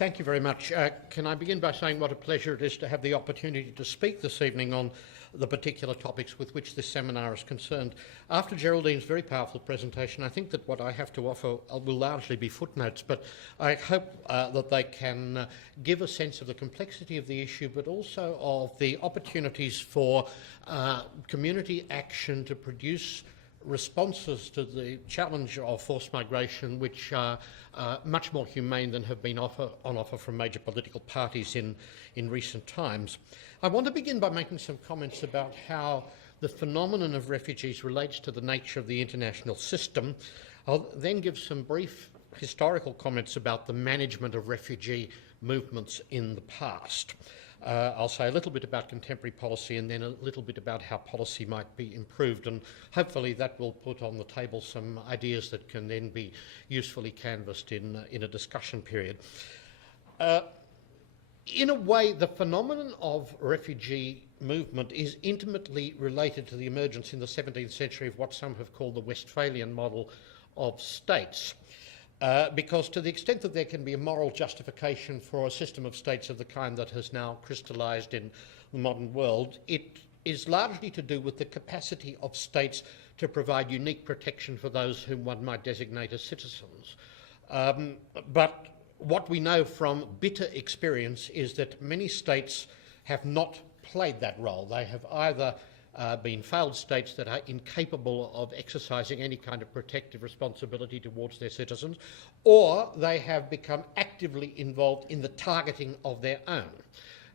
Thank you very much. Can I begin by saying what a pleasure it is to have the opportunity to speak this evening on the particular topics with which this seminar is concerned. After Geraldine's very powerful presentation, I think that what I have to offer will largely be footnotes, but I hope that they can give a sense of the complexity of the issue, but also of the opportunities for community action to produce responses to the challenge of forced migration, which are much more humane than have been on offer from major political parties in recent times. I want to begin by making some comments about how the phenomenon of refugees relates to the nature of the international system. I'll then give some brief historical comments about the management of refugee movements in the past. I'll say a little bit about contemporary policy and then a little bit about how policy might be improved, and hopefully that will put on the table some ideas that can then be usefully canvassed in a discussion period. In a way, the phenomenon of refugee movement is intimately related to the emergence in the 17th century of what some have called the Westphalian model of states. Because to the extent that there can be a moral justification for a system of states of the kind that has now crystallised in the modern world, it is largely to do with the capacity of states to provide unique protection for those whom one might designate as citizens. But what we know from bitter experience is that many states have not played that role. They have either been failed states that are incapable of exercising any kind of protective responsibility towards their citizens, or they have become actively involved in the targeting of their own.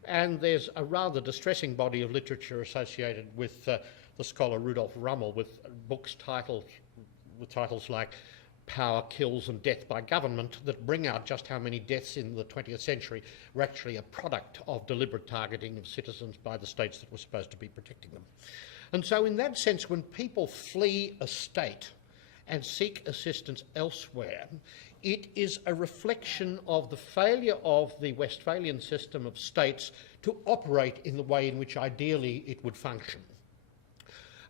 And there's a rather distressing body of literature associated with the scholar Rudolf Rummel, with books with titles like Power Kills and Death by Government, that bring out just how many deaths in the 20th century were actually a product of deliberate targeting of citizens by the states that were supposed to be protecting them. And so in that sense, when people flee a state and seek assistance elsewhere, it is a reflection of the failure of the Westphalian system of states to operate in the way in which ideally it would function.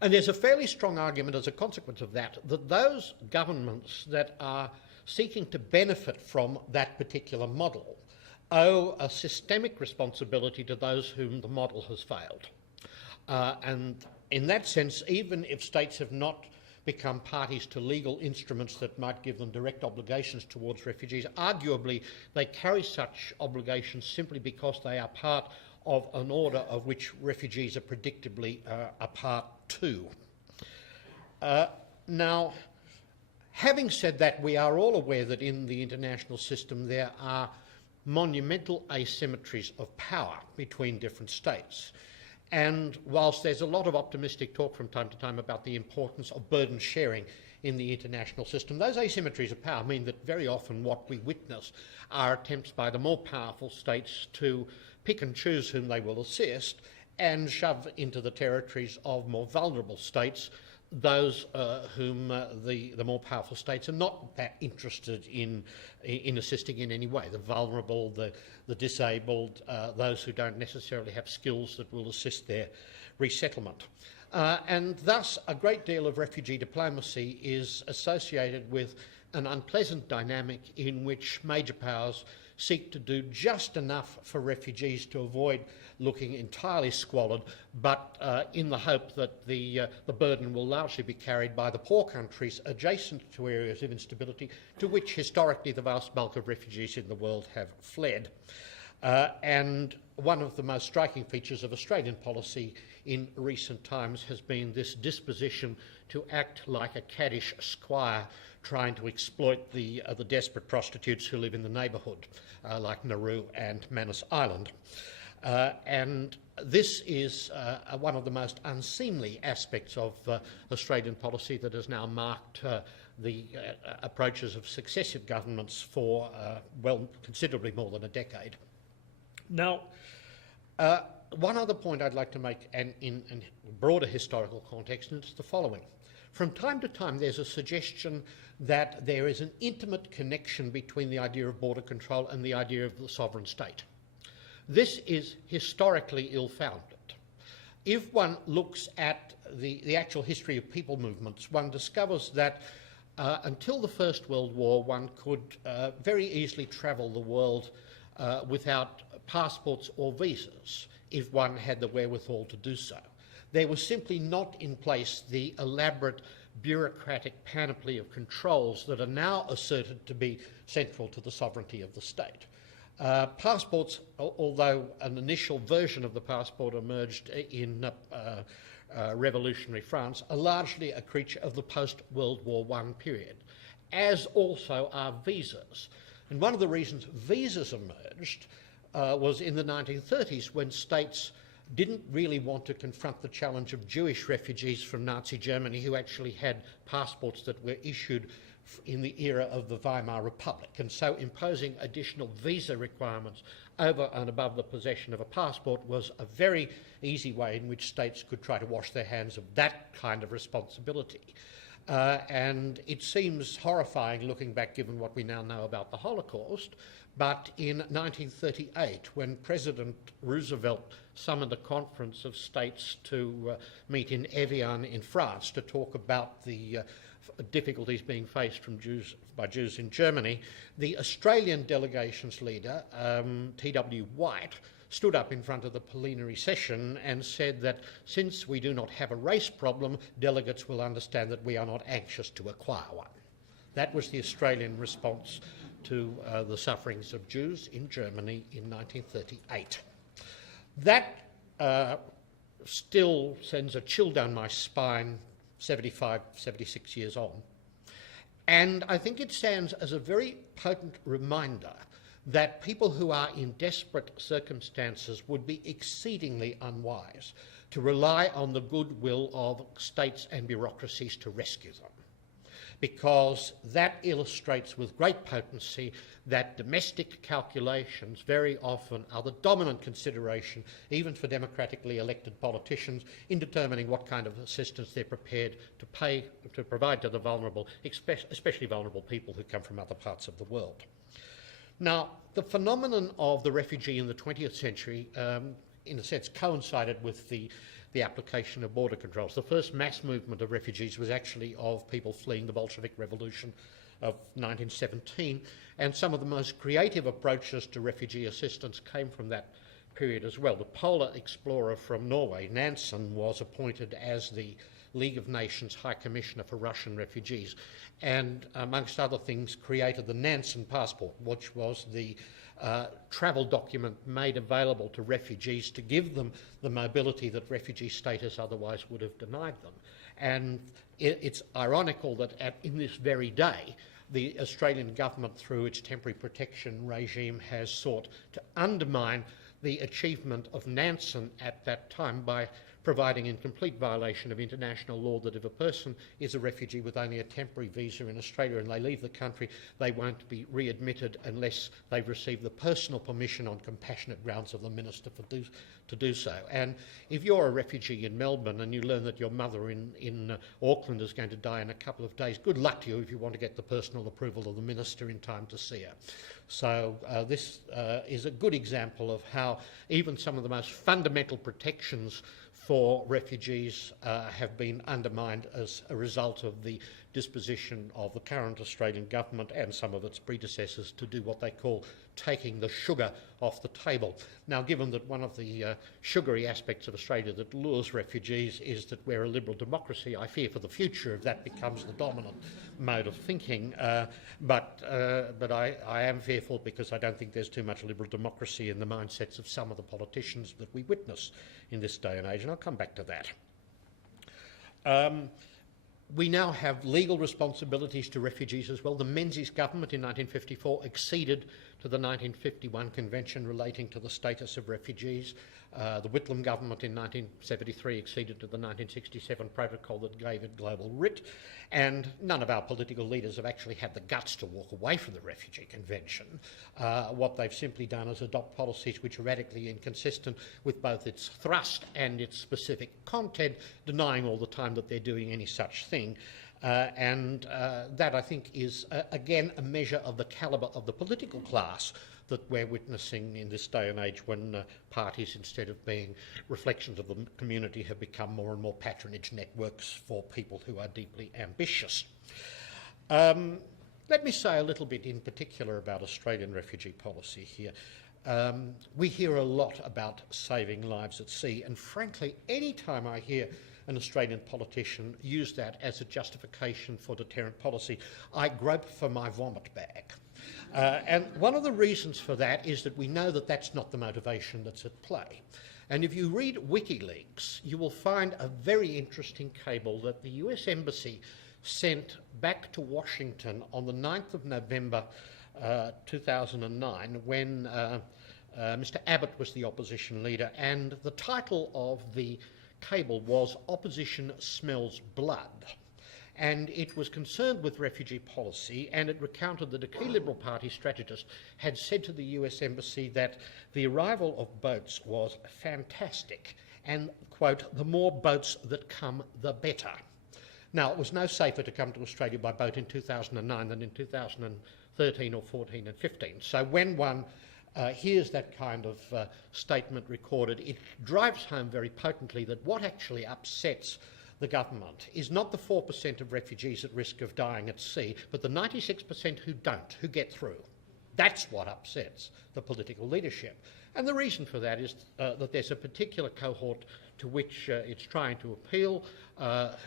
And there's a fairly strong argument as a consequence of that those governments that are seeking to benefit from that particular model owe a systemic responsibility to those whom the model has failed. And in that sense, even if states have not become parties to legal instruments that might give them direct obligations towards refugees, arguably they carry such obligations simply because they are part of an order of which refugees are predictably a part too. Now, having said that, we are all aware that in the international system there are monumental asymmetries of power between different states. And whilst there's a lot of optimistic talk from time to time about the importance of burden sharing in the international system, those asymmetries of power mean that very often what we witness are attempts by the more powerful states to pick and choose whom they will assist and shove into the territories of more vulnerable states those whom the more powerful states are not that interested in assisting in any way. The vulnerable, the disabled, those who don't necessarily have skills that will assist their resettlement. And thus a great deal of refugee diplomacy is associated with an unpleasant dynamic in which major powers seek to do just enough for refugees to avoid looking entirely squalid, but in the hope that the burden will largely be carried by the poor countries adjacent to areas of instability to which historically the vast bulk of refugees in the world have fled. And one of the most striking features of Australian policy in recent times has been this disposition to act like a caddish squire trying to exploit the desperate prostitutes who live in the neighbourhood, like Nauru and Manus Island. And this is one of the most unseemly aspects of Australian policy that has now marked the approaches of successive governments for, well, considerably more than a decade. Now, one other point I'd like to make, and in a broader historical context, and it's the following. From time to time, there's a suggestion that there is an intimate connection between the idea of border control and the idea of the sovereign state. This is historically ill-founded. If one looks at the actual history of people movements, one discovers that until the First World War, one could very easily travel the world without passports or visas if one had the wherewithal to do so. There was simply not in place the elaborate bureaucratic panoply of controls that are now asserted to be central to the sovereignty of the state. Passports, although an initial version of the passport emerged in revolutionary France, are largely a creature of the post-World War I period, as also are visas. And one of the reasons visas emerged was in the 1930s, when states didn't really want to confront the challenge of Jewish refugees from Nazi Germany who actually had passports that were issued in the era of the Weimar Republic, and so imposing additional visa requirements over and above the possession of a passport was a very easy way in which states could try to wash their hands of that kind of responsibility. And it seems horrifying looking back, given what we now know about the Holocaust, but in 1938, when President Roosevelt summoned a conference of states to meet in Evian in France to talk about the difficulties being faced by Jews in Germany, the Australian delegation's leader, T.W. White, stood up in front of the plenary session and said that since we do not have a race problem, delegates will understand that we are not anxious to acquire one. That was the Australian response to the sufferings of Jews in Germany in 1938. That still sends a chill down my spine 75, 76 years on. And I think it stands as a very potent reminder that people who are in desperate circumstances would be exceedingly unwise to rely on the goodwill of states and bureaucracies to rescue them, because that illustrates with great potency that domestic calculations very often are the dominant consideration, even for democratically elected politicians, in determining what kind of assistance they're prepared to provide to the vulnerable, especially vulnerable people who come from other parts of the world. Now, the phenomenon of the refugee in the 20th century, in a sense, coincided with the application of border controls. The first mass movement of refugees was actually of people fleeing the Bolshevik Revolution of 1917, and some of the most creative approaches to refugee assistance came from that period as well. The polar explorer from Norway, Nansen, was appointed as the League of Nations High Commissioner for Russian refugees, and amongst other things created the Nansen passport, which was the travel document made available to refugees to give them the mobility that refugee status otherwise would have denied them. And it's ironical that in this very day, the Australian government, through its temporary protection regime, has sought to undermine the achievement of Nansen at that time by providing in complete violation of international law that if a person is a refugee with only a temporary visa in Australia and they leave the country, they won't be readmitted unless they've received the personal permission on compassionate grounds of the minister to do so. And if you're a refugee in Melbourne and you learn that your mother in Auckland is going to die in a couple of days, good luck to you if you want to get the personal approval of the minister in time to see her. So this is a good example of how even some of the most fundamental protections for refugees have been undermined as a result of the disposition of the current Australian government and some of its predecessors to do what they call taking the sugar off the table. Now, given that one of the sugary aspects of Australia that lures refugees is that we're a liberal democracy, I fear for the future if that becomes the dominant mode of thinking. But I am fearful because I don't think there's too much liberal democracy in the mindsets of some of the politicians that we witness in this day and age, and I'll come back to that. We now have legal responsibilities to refugees as well. The Menzies government in 1954 acceded to the 1951 Convention relating to the status of refugees. The Whitlam government in 1973 acceded to the 1967 protocol that gave it global writ, and none of our political leaders have actually had the guts to walk away from the Refugee Convention. What they've simply done is adopt policies which are radically inconsistent with both its thrust and its specific content, denying all the time that they're doing any such thing. That, I think, is, again, a measure of the calibre of the political class that we're witnessing in this day and age when parties, instead of being reflections of the community, have become more and more patronage networks for people who are deeply ambitious. Let me say a little bit in particular about Australian refugee policy here. we hear a lot about saving lives at sea, and frankly, any time I hear an Australian politician use that as a justification for deterrent policy, I grope for my vomit bag. And one of the reasons for that is that we know that that's not the motivation that's at play. And if you read WikiLeaks, you will find a very interesting cable that the US Embassy sent back to Washington on the 9th of November 2009 when Mr. Abbott was the opposition leader, and the title of the cable was "Opposition Smells Blood." And it was concerned with refugee policy, and it recounted that a key Liberal Party strategist had said to the US Embassy that the arrival of boats was fantastic, and, quote, "the more boats that come, the better." Now, it was no safer to come to Australia by boat in 2009 than in 2013 or 14 and 15. So when one hears that kind of statement recorded, it drives home very potently that what actually upsets the government is not the 4% of refugees at risk of dying at sea, but the 96% who don't, who get through. That's what upsets the political leadership. And the reason for that is that there's a particular cohort to which it's trying to appeal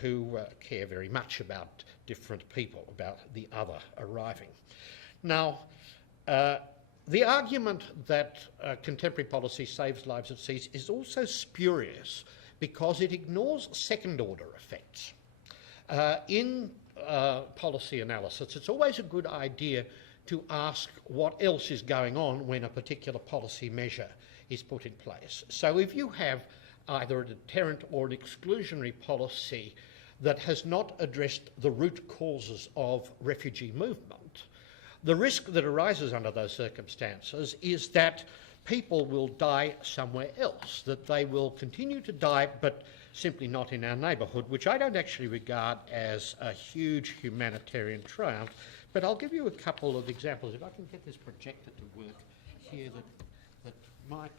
who care very much about different people, about the other arriving. Now, the argument that contemporary policy saves lives at sea is also spurious because it ignores second-order effects. In policy analysis, it's always a good idea to ask what else is going on when a particular policy measure is put in place. So if you have either a deterrent or an exclusionary policy that has not addressed the root causes of refugee movement, the risk that arises under those circumstances is that people will die somewhere else, that they will continue to die, but simply not in our neighbourhood, which I don't actually regard as a huge humanitarian triumph. But I'll give you a couple of examples. If I can get this projector to work here that might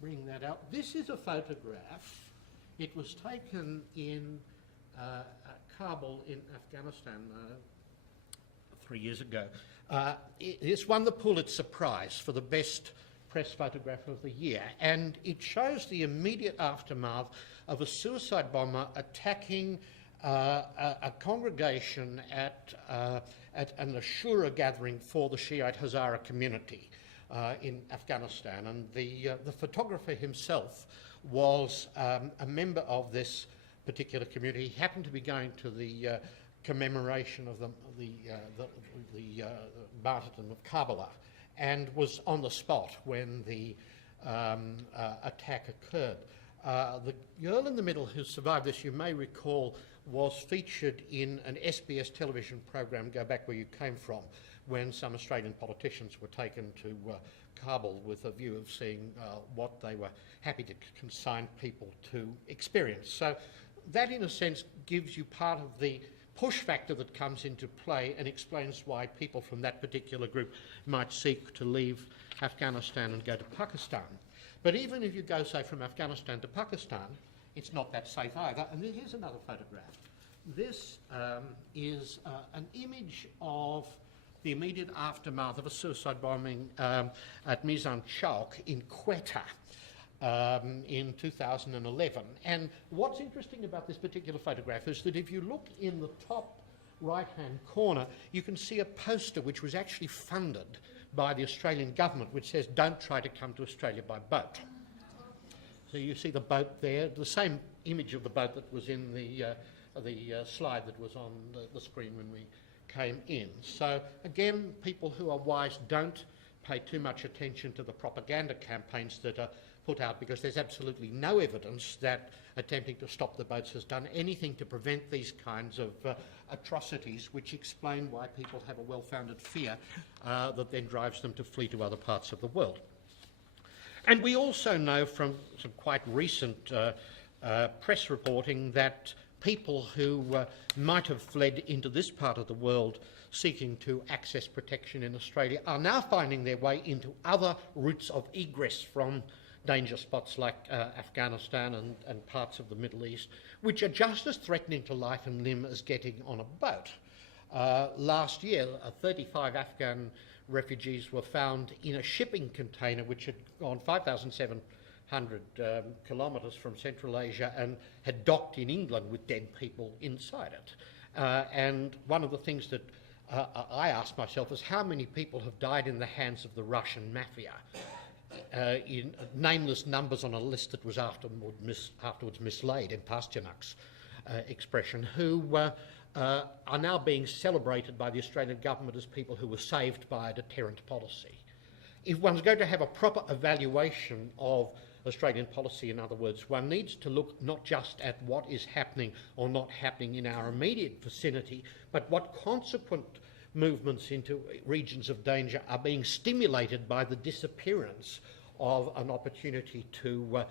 bring that out. This is a photograph. It was taken in Kabul in Afghanistan 3 years ago. It's won the Pulitzer Prize for the best press photograph of the year, and it shows the immediate aftermath of a suicide bomber attacking a congregation at an Ashura gathering for the Shiite Hazara community in Afghanistan. And the photographer himself was a member of this particular community. He happened to be going to the commemoration of the martyrdom of Karbala, and was on the spot when the attack occurred. The girl in the middle who survived this, you may recall, was featured in an SBS television program, Go Back Where You Came From, when some Australian politicians were taken to Kabul with a view of seeing what they were happy to consign people to experience. So that, in a sense, gives you part of the push factor that comes into play and explains why people from that particular group might seek to leave Afghanistan and go to Pakistan. But even if you go, say, from Afghanistan to Pakistan, it's not that safe either. And here's another photograph. This is an image of the immediate aftermath of a suicide bombing at Mizan Chowk in Quetta in 2011. And what's interesting about this particular photograph is that if you look in the top right-hand corner, you can see a poster which was actually funded by the Australian government, which says, "Don't try to come to Australia by boat." So you see the boat there, the same image of the boat that was in the slide that was on the screen when we came in. So again, people who are wise don't pay too much attention to the propaganda campaigns that are put out, because there's absolutely no evidence that attempting to stop the boats has done anything to prevent these kinds of atrocities, which explain why people have a well-founded fear that then drives them to flee to other parts of the world. And we also know from some quite recent press reporting that people who might have fled into this part of the world seeking to access protection in Australia are now finding their way into other routes of egress from danger spots like Afghanistan and parts of the Middle East, which are just as threatening to life and limb as getting on a boat. Last year, 35 Afghan refugees were found in a shipping container which had gone 5,700 kilometres from Central Asia and had docked in England with dead people inside it. And one of the things that I asked myself is how many people have died in the hands of the Russian mafia, in nameless numbers on a list that was afterwards mislaid in Pasternak's expression, who are now being celebrated by the Australian government as people who were saved by a deterrent policy. If one's going to have a proper evaluation of Australian policy, in other words, one needs to look not just at what is happening or not happening in our immediate vicinity, but what consequent movements into regions of danger are being stimulated by the disappearance of an opportunity to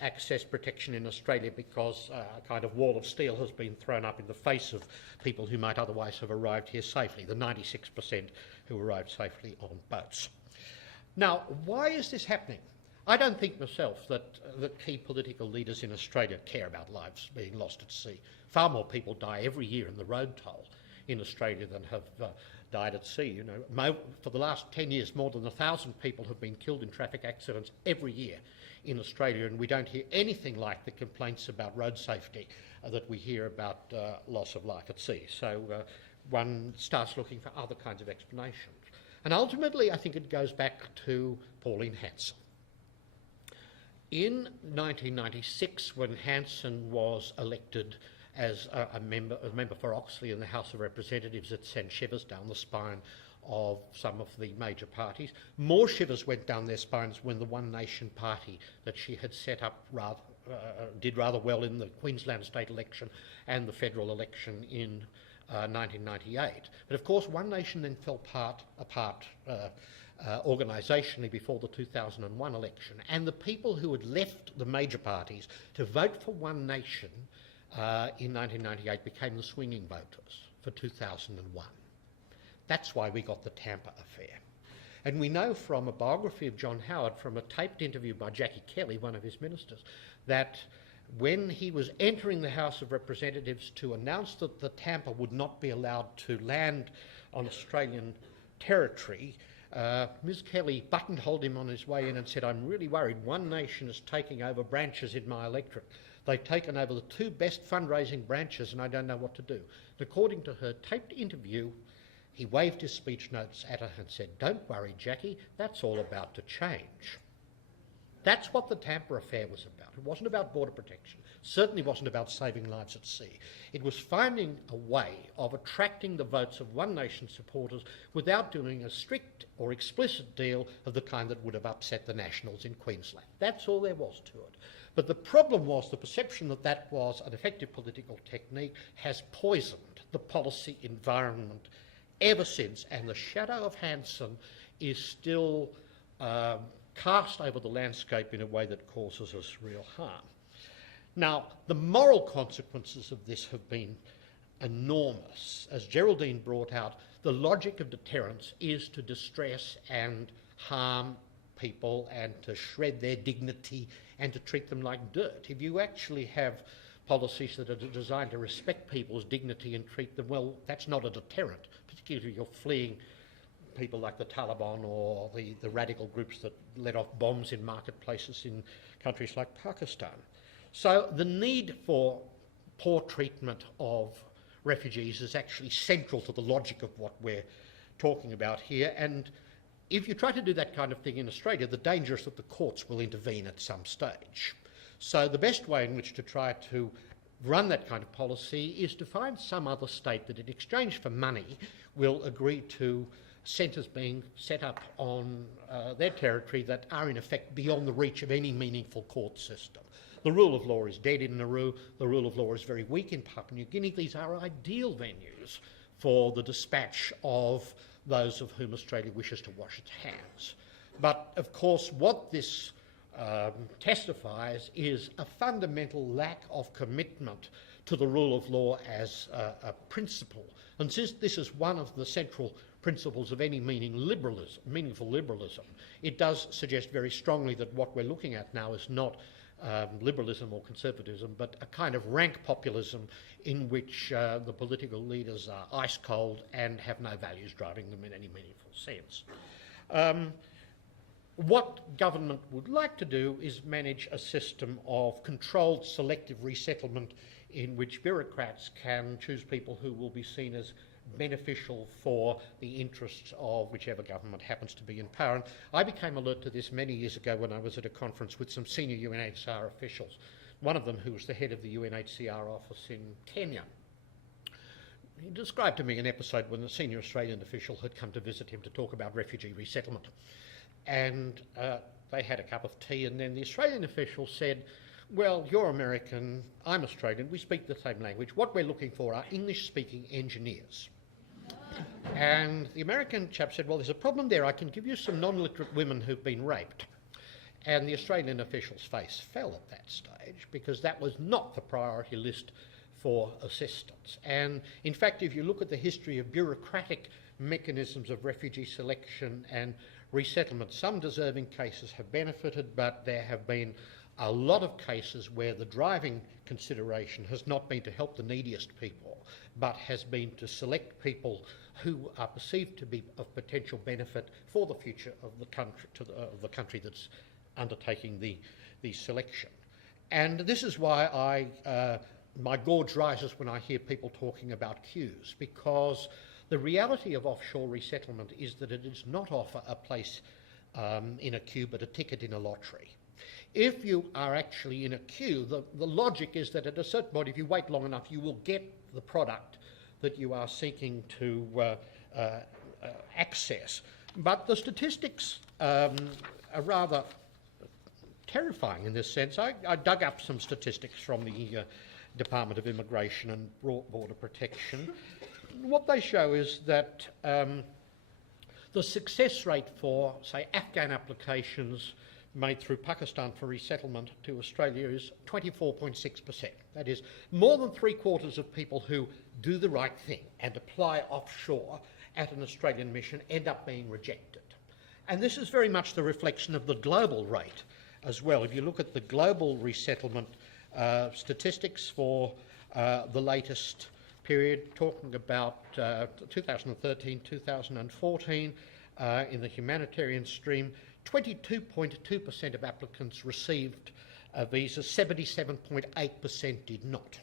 access protection in Australia because a kind of wall of steel has been thrown up in the face of people who might otherwise have arrived here safely, the 96% who arrived safely on boats. Now, why is this happening? I don't think myself that the key political leaders in Australia care about lives being lost at sea. Far more people die every year in the road toll in Australia than have died at sea. You know, for the last 10 years, more than 1,000 people have been killed in traffic accidents every year in Australia, and we don't hear anything like the complaints about road safety that we hear about loss of life at sea. So one starts looking for other kinds of explanations. And ultimately, I think it goes back to Pauline Hanson. In 1996, when Hanson was elected as a member for Oxley in the House of Representatives, it sent shivers down the spine of some of the major parties. More shivers went down their spines when the One Nation party that she had set up did rather well in the Queensland state election and the federal election in 1998. But of course, One Nation then fell apart organisationally before the 2001 election, and the people who had left the major parties to vote for One Nation in 1998 became the swinging voters for 2001. That's why we got the Tampa affair. And we know from a biography of John Howard, from a taped interview by Jackie Kelly, one of his ministers, that when he was entering the House of Representatives to announce that the Tampa would not be allowed to land on Australian territory, Ms Kelly buttonholed him on his way in and said, "I'm really worried. One Nation is taking over branches in my electorate. They've taken over the two best fundraising branches and I don't know what to do." And according to her taped interview, he waved his speech notes at her and said, "Don't worry, Jackie, that's all about to change." That's what the Tampa affair was about. It wasn't about border protection. Certainly wasn't about saving lives at sea. It was finding a way of attracting the votes of One Nation supporters without doing a strict or explicit deal of the kind that would have upset the Nationals in Queensland. That's all there was to it. But the problem was the perception that that was an effective political technique has poisoned the policy environment ever since, and the shadow of Hanson is still cast over the landscape in a way that causes us real harm. Now, the moral consequences of this have been enormous. As Geraldine brought out, the logic of deterrence is to distress and harm people and to shred their dignity and to treat them like dirt. If you actually have policies that are designed to respect people's dignity and treat them well, that's not a deterrent, particularly if you're fleeing people like the Taliban or the radical groups that let off bombs in marketplaces in countries like Pakistan. So the need for poor treatment of refugees is actually central to the logic of what we're talking about here. And if you try to do that kind of thing in Australia, the danger is that the courts will intervene at some stage. So the best way in which to try to run that kind of policy is to find some other state that in exchange for money will agree to centres being set up on their territory that are in effect beyond the reach of any meaningful court system. The rule of law is dead in Nauru. The rule of law is very weak in Papua New Guinea. These are ideal venues for the dispatch of those of whom Australia wishes to wash its hands. But, of course, what this testifies is a fundamental lack of commitment to the rule of law as a principle. And since this is one of the central principles of any meaningful liberalism, it does suggest very strongly that what we're looking at now is not liberalism or conservatism, but a kind of rank populism in which the political leaders are ice cold and have no values driving them in any meaningful sense. What government would like to do is manage a system of controlled selective resettlement in which bureaucrats can choose people who will be seen as beneficial for the interests of whichever government happens to be in power. And I became alert to this many years ago when I was at a conference with some senior UNHCR officials, one of them who was the head of the UNHCR office in Kenya. He described to me an episode when a senior Australian official had come to visit him to talk about refugee resettlement. And they had a cup of tea, and then the Australian official said, well, you're American, I'm Australian, we speak the same language. What we're looking for are English-speaking engineers. And the American chap said, well, there's a problem there. I can give you some non-literate women who've been raped. And the Australian official's face fell at that stage because that was not the priority list for assistance. And in fact, if you look at the history of bureaucratic mechanisms of refugee selection and resettlement, some deserving cases have benefited, but there have been a lot of cases where the driving consideration has not been to help the neediest people, but has been to select people who are perceived to be of potential benefit for the future of the country, the country that's undertaking the selection. And this is why my gorge rises when I hear people talking about queues, because the reality of offshore resettlement is that it does not offer a place in a queue, but a ticket in a lottery. If you are actually in a queue, the logic is that at a certain point, if you wait long enough, you will get the product that you are seeking to access. But the statistics are rather terrifying in this sense. I dug up some statistics from the Department of Immigration and Border Protection. What they show is that the success rate for, say, Afghan applications made through Pakistan for resettlement to Australia is 24.6%. That is, more than 3/4 of people who do the right thing and apply offshore at an Australian mission end up being rejected. And this is very much the reflection of the global rate as well. If you look at the global resettlement statistics for the latest period, talking about 2013, 2014, in the humanitarian stream, 22.2% of applicants received visas, 77.8% did not.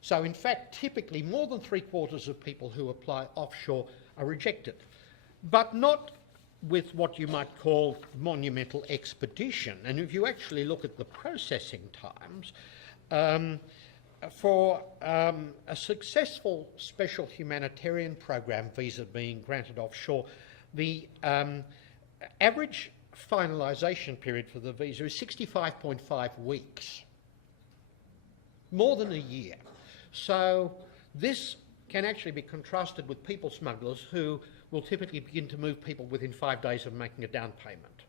So in fact, typically more than 3/4 of people who apply offshore are rejected, but not with what you might call monumental expedition. And if you actually look at the processing times, for a successful special humanitarian program visa being granted offshore, the average finalisation period for the visa is 65.5 weeks, more than a year. So this can actually be contrasted with people smugglers who will typically begin to move people within 5 days of making a down payment.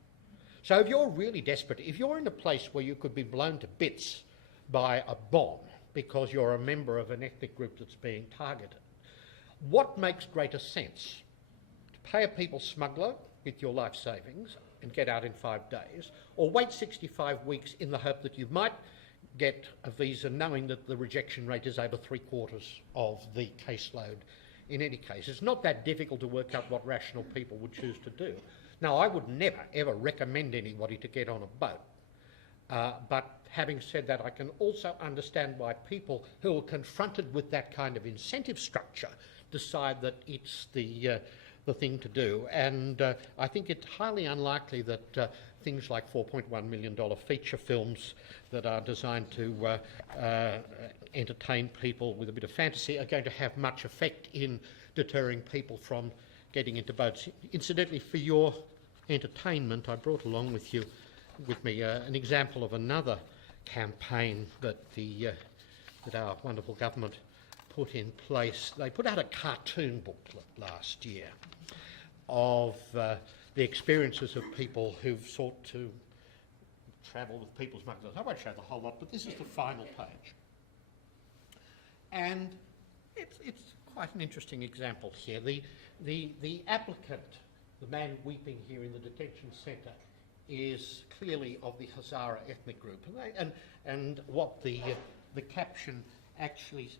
So if you're really desperate, if you're in a place where you could be blown to bits by a bomb because you're a member of an ethnic group that's being targeted, what makes greater sense? To pay a people smuggler with your life savings and get out in 5 days, or wait 65 weeks in the hope that you might get a visa knowing that the rejection rate is over 3/4 of the caseload in any case. It's not that difficult to work out what rational people would choose to do. Now, I would never, ever recommend anybody to get on a boat. But having said that, I can also understand why people who are confronted with that kind of incentive structure decide that it's the thing to do. And I think it's highly unlikely that things like $4.1 million feature films that are designed to entertain people with a bit of fantasy are going to have much effect in deterring people from getting into boats. Incidentally, for your entertainment, I brought along with me an example of another campaign that our wonderful government put in place. They put out a cartoon booklet last year of the experiences of people who've sought to travel with people smugglers. I won't show the whole lot, but this is the final page. And it's quite an interesting example here. The applicant, the man weeping here in the detention centre, is clearly of the Hazara ethnic group, and what the caption actually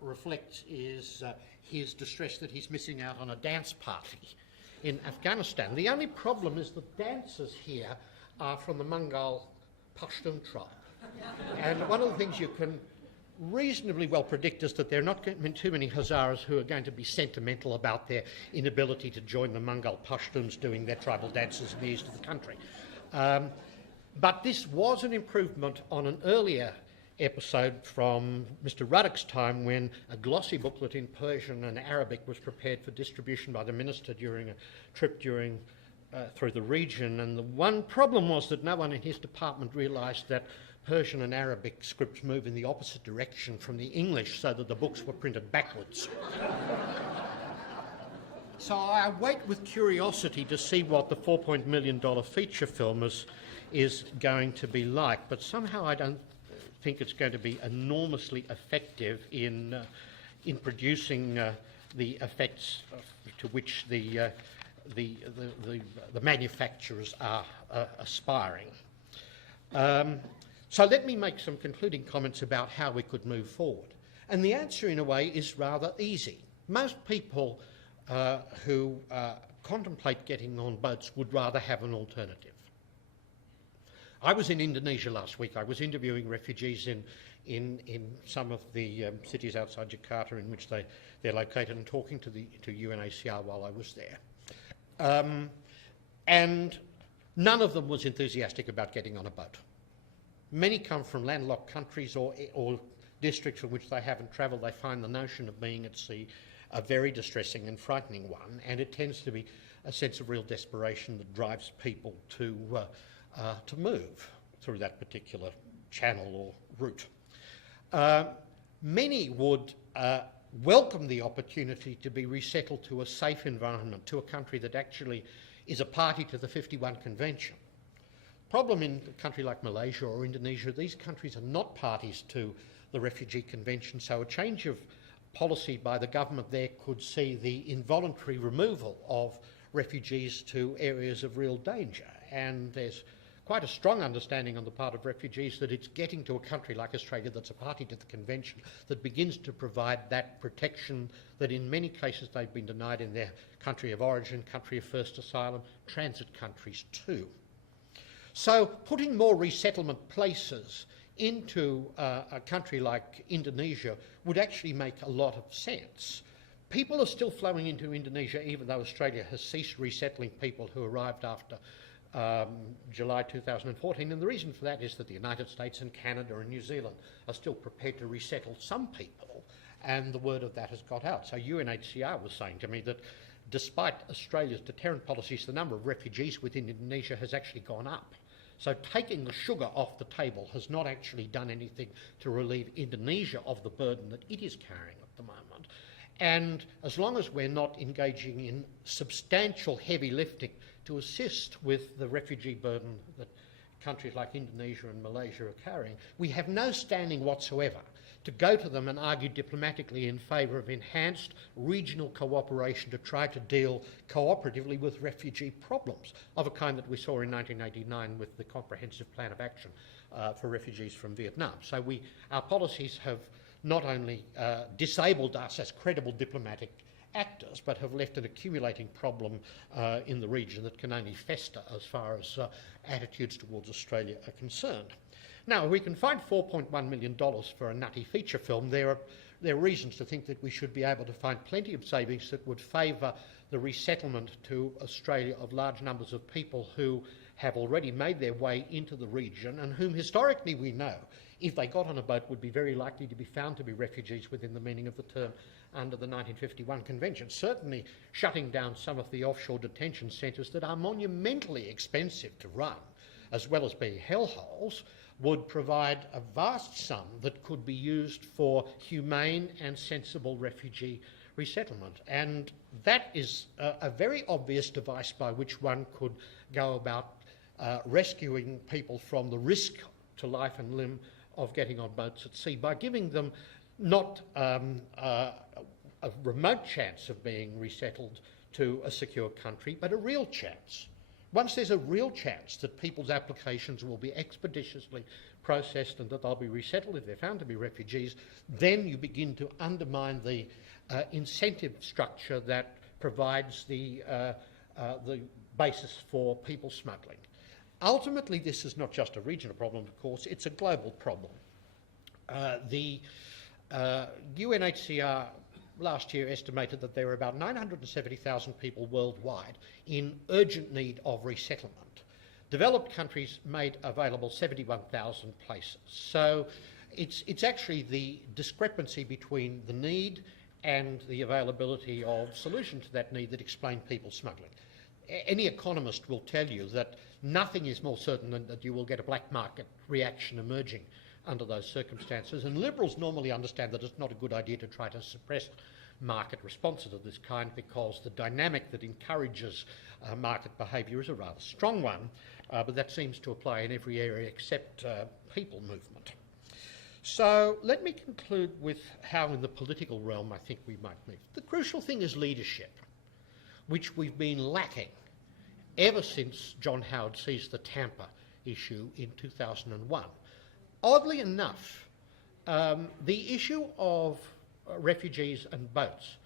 reflects is his distress that he's missing out on a dance party in Afghanistan. The only problem is the dancers here are from the Mangal Pashtun tribe. And one of the things you can reasonably well predict is that there are not too many Hazaras who are going to be sentimental about their inability to join the Mangal Pashtuns doing their tribal dances in the east of the country. But this was an improvement on an earlier episode from Mr. Ruddock's time, when a glossy booklet in Persian and Arabic was prepared for distribution by the minister during a trip through the region. And the one problem was that no one in his department realised that Persian and Arabic scripts move in the opposite direction from the English, so that the books were printed backwards. So I wait with curiosity to see what the $4 million feature film is going to be like, but somehow I don't think it's going to be enormously effective in producing the effects to which the manufacturers are aspiring. So let me make some concluding comments about how we could move forward. And the answer, in a way, is rather easy. Most people who contemplate getting on boats would rather have an alternative. I was in Indonesia last week. I was interviewing refugees in some of the cities outside Jakarta in which they're located, and talking to UNHCR while I was there. And none of them was enthusiastic about getting on a boat. Many come from landlocked countries or districts from which they haven't travelled. They find the notion of being at sea a very distressing and frightening one, and it tends to be a sense of real desperation that drives people to move through that particular channel or route. Many would welcome the opportunity to be resettled to a safe environment, to a country that actually is a party to the 51 Convention. Problem in a country like Malaysia or Indonesia, these countries are not parties to the Refugee Convention, so a change of policy by the government there could see the involuntary removal of refugees to areas of real danger. And there's quite a strong understanding on the part of refugees that it's getting to a country like Australia that's a party to the Convention that begins to provide that protection that in many cases they've been denied in their country of origin, country of first asylum, transit countries too. So putting more resettlement places into a country like Indonesia would actually make a lot of sense. People are still flowing into Indonesia even though Australia has ceased resettling people who arrived after July 2014, and the reason for that is that the United States and Canada and New Zealand are still prepared to resettle some people, and the word of that has got out. So UNHCR was saying to me that despite Australia's deterrent policies, the number of refugees within Indonesia has actually gone up. So taking the sugar off the table has not actually done anything to relieve Indonesia of the burden that it is carrying at the moment. And as long as we're not engaging in substantial heavy lifting to assist with the refugee burden that countries like Indonesia and Malaysia are carrying, we have no standing whatsoever to go to them and argue diplomatically in favour of enhanced regional cooperation to try to deal cooperatively with refugee problems of a kind that we saw in 1989 with the Comprehensive Plan of Action for refugees from Vietnam. So our policies have not only disabled us as credible diplomatic actors, but have left an accumulating problem in the region that can only fester as far as attitudes towards Australia are concerned. Now, we can find $4.1 million for a nutty feature film. There are reasons to think that we should be able to find plenty of savings that would favour the resettlement to Australia of large numbers of people who have already made their way into the region and whom historically we know, if they got on a boat, would be very likely to be found to be refugees within the meaning of the term under the 1951 Convention. Certainly shutting down some of the offshore detention centres that are monumentally expensive to run, as well as being hellholes, would provide a vast sum that could be used for humane and sensible refugee resettlement. And that is a very obvious device by which one could go about rescuing people from the risk to life and limb of getting on boats at sea by giving them not a remote chance of being resettled to a secure country, but a real chance. once there's a real chance that people's applications will be expeditiously processed and that they'll be resettled if they're found to be refugees, then you begin to undermine the incentive structure that provides the basis for people smuggling. Ultimately, this is not just a regional problem, of course, it's a global problem. The UNHCR last year estimated that there were about 970,000 people worldwide in urgent need of resettlement. Developed countries made available 71,000 places. So it's actually the discrepancy between the need and the availability of solution to that need that explain people smuggling. Any economist will tell you that nothing is more certain than that you will get a black market reaction emerging under those circumstances, and Liberals normally understand that it's not a good idea to try to suppress market responses of this kind, because the dynamic that encourages market behaviour is a rather strong one, but that seems to apply in every area except people movement. So let me conclude with how in the political realm I think we might move. The crucial thing is leadership, which we've been lacking ever since John Howard seized the Tampa issue in 2001. Oddly enough, the issue of refugees and boats,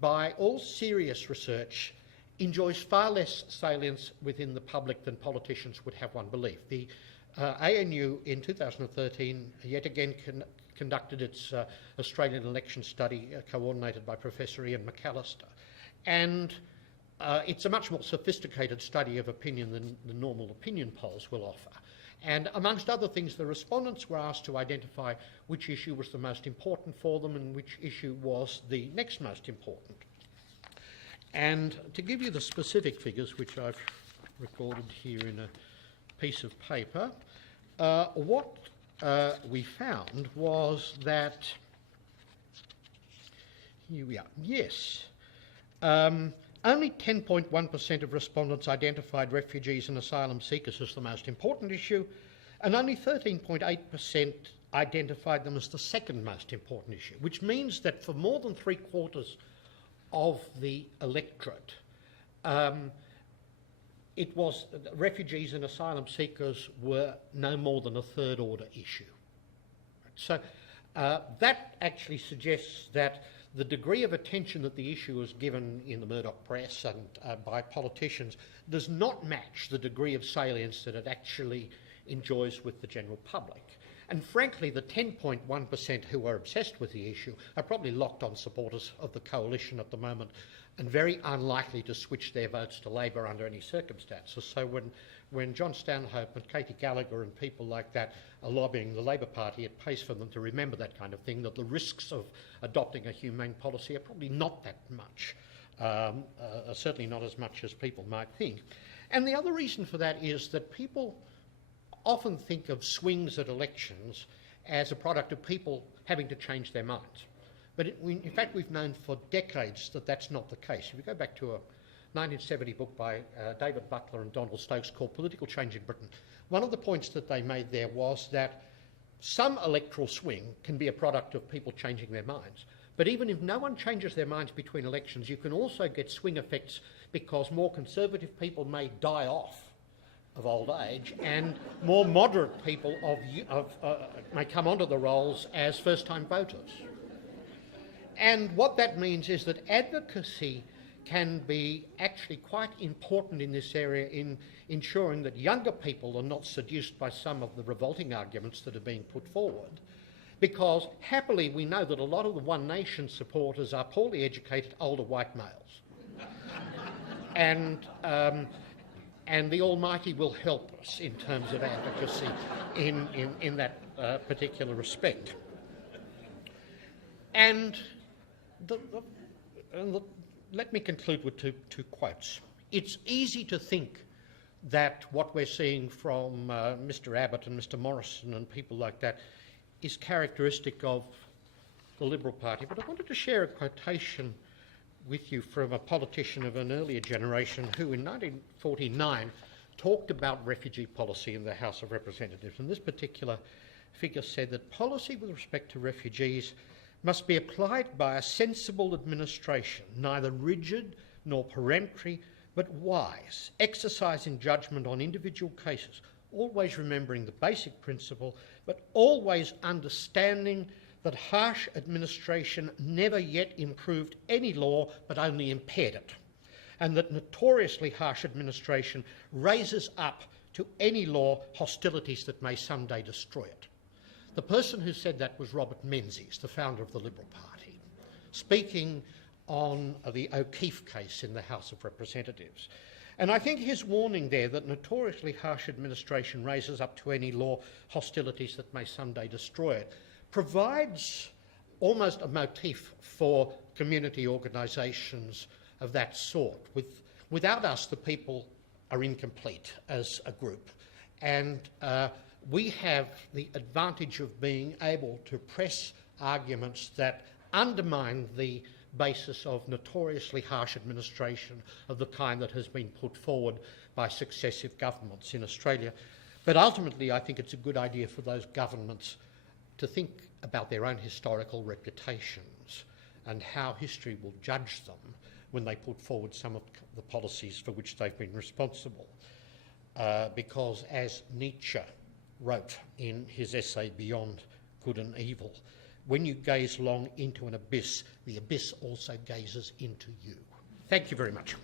by all serious research, enjoys far less salience within the public than politicians would have one believe. The ANU in 2013 yet again conducted its Australian election study coordinated by Professor Ian McAllister, and it's a much more sophisticated study of opinion than the normal opinion polls will offer. And amongst other things, the respondents were asked to identify which issue was the most important for them and which issue was the next most important. And to give you the specific figures, which I've recorded here in a piece of paper, what we found was that, here we are, yes, only 10.1% of respondents identified refugees and asylum seekers as the most important issue, and only 13.8% identified them as the second most important issue, which means that for more than 3/4 of the electorate, it was refugees and asylum seekers were no more than a third order issue. So that actually suggests that the degree of attention that the issue is given in the Murdoch press and by politicians does not match the degree of salience that it actually enjoys with the general public. And frankly, the 10.1% who are obsessed with the issue are probably locked on supporters of the coalition at the moment and very unlikely to switch their votes to Labor under any circumstances. So when John Stanhope and Katie Gallagher and people like that are lobbying the Labor Party, it pays for them to remember that kind of thing, that the risks of adopting a humane policy are probably not that much, certainly not as much as people might think. And the other reason for that is that people often think of swings at elections as a product of people having to change their minds. But in fact, we've known for decades that that's not the case. If you go back to a 1970 book by David Butler and Donald Stokes called Political Change in Britain, one of the points that they made there was that some electoral swing can be a product of people changing their minds. But even if no one changes their minds between elections, you can also get swing effects because more conservative people may die off of old age and more moderate people may come onto the rolls as first-time voters. And what that means is that advocacy can be actually quite important in this area in ensuring that younger people are not seduced by some of the revolting arguments that are being put forward, because happily we know that a lot of the One Nation supporters are poorly educated older white males. And the Almighty will help us in terms of advocacy in that particular respect. And let me conclude with two quotes. It's easy to think that what we're seeing from Mr Abbott and Mr Morrison and people like that is characteristic of the Liberal Party, but I wanted to share a quotation with you from a politician of an earlier generation who in 1949 talked about refugee policy in the House of Representatives, and this particular figure said that policy with respect to refugees must be applied by a sensible administration, neither rigid nor peremptory, but wise, exercising judgment on individual cases, always remembering the basic principle, but always understanding that harsh administration never yet improved any law but only impaired it, and that notoriously harsh administration raises up to any law hostilities that may someday destroy it. The person who said that was Robert Menzies, the founder of the Liberal Party, speaking on the O'Keefe case in the House of Representatives. And I think his warning there that notoriously harsh administration raises up to any law hostilities that may someday destroy it provides almost a motif for community organisations of that sort. Without us, the people are incomplete as a group. And we have the advantage of being able to press arguments that undermine the basis of notoriously harsh administration of the kind that has been put forward by successive governments in Australia. But ultimately, I think it's a good idea for those governments to think about their own historical reputations and how history will judge them when they put forward some of the policies for which they've been responsible. Because as Nietzsche wrote in his essay Beyond Good and Evil, when you gaze long into an abyss, the abyss also gazes into you. Thank you very much.